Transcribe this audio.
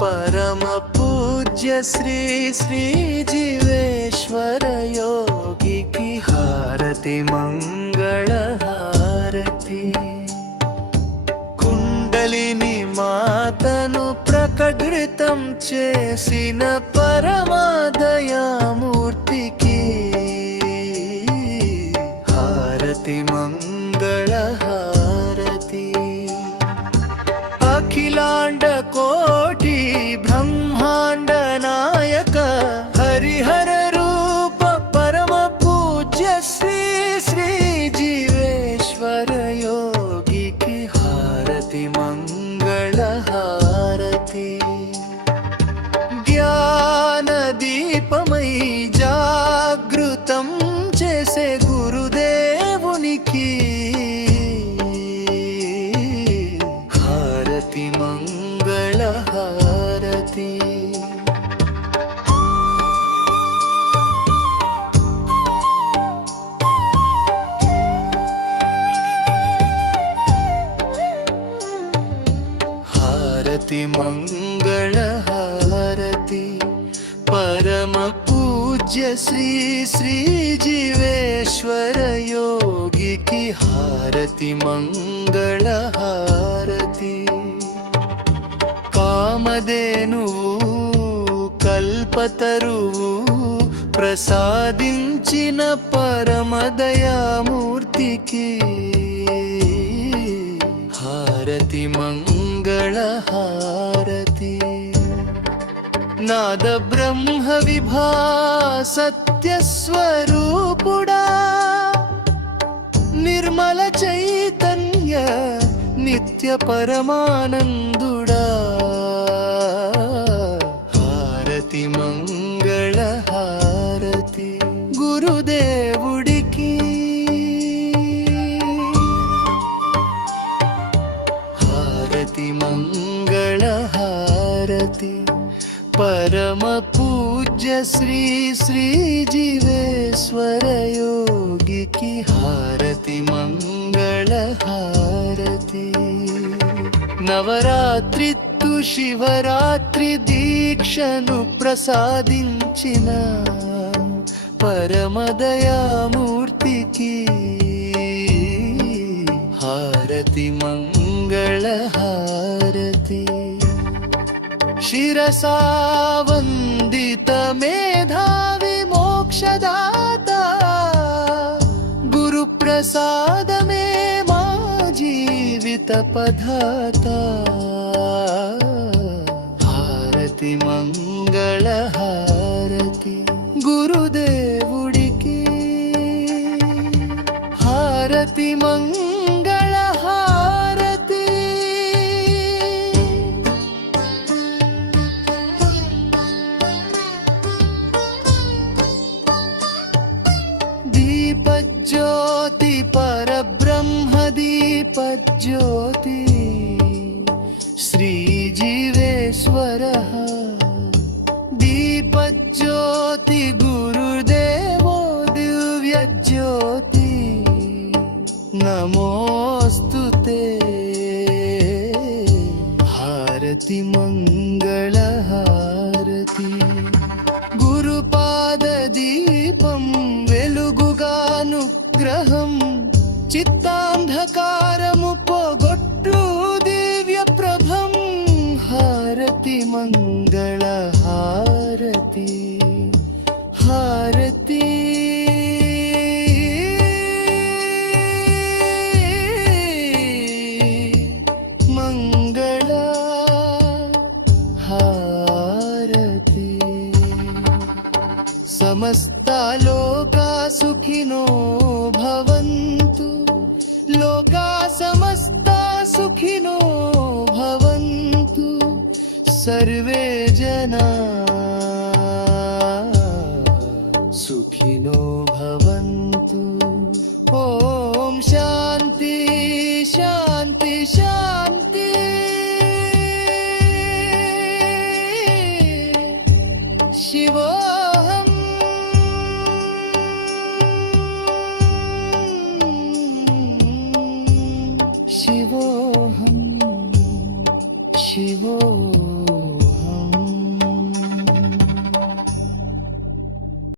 परम पूज्य श्री श्री जीवेश्वर योगी की हारति मंगल हारति। कुंडलिनी मातनु प्रकटितं చేసిన परमदयामूर्तिకి हारति मंगल हारति। अखिलांड कोटि ब्रह्मांड नायक हरिहर रूप परम पूज्य श्री श्री जीवेश्वर योगी की हारति मंगल हारति। ज्ञान दीपमय जागृतं చేసే గురుదేవునికి हारति मंगल हारति। हारति मंगल हारति। परम पूज्य श्री श्री जीवेश्वर योगी की हारति मंगल हारति। కామధేనువు కల్పతరువు ప్రసాదించిన పరమదయామూర్తికి हारति मंगल हारति। नाद ब्रह्म विभा सत्य स्वरूपुड़ा निर्मल चैतन्य नित्य परमानंदुड़ा हारति मंगल हारति। गुरुदेवुडिकी हारति मंगल हारति। परम पूज्य श्री श्री जीवेश्वर योगी की हारति मंगल हारति। నవరాత్రిత్తు శివరాత్రి దీక్షను ప్రసాదించిన పరమదయామూర్తికి हारति मंगल हारति। शिरसा वंदित मेधावी मोक्षदाता गुरु प्रसाद में मां जीवित पधाता हारति मंगल हारति। गुरुदेवुडिकी हारति मंगल हारति। दीपज्योति परब्रह्म दीपज्योति श्री जीवेश्वरः दीपज्योति गुरुदेवो दिव्य ज्योति नमोस्तुते हारति मंगल हारति। गुरुपाद दीपं వెలుగుగానుగ్రహం చిత్తాంధకారము పోగొట్టు దివ్య ప్రభం हारति मंगल हारति। हारति मंगल हारति। समस्ता लोका सुखिनो भवन्तु लोका समस्ता सुखिनो भवन्तु सर्वे जना सुखिनो भवन्तु। ओम शांति शांति शांति। शिवोऽहम् शिवोऽहम् शिवो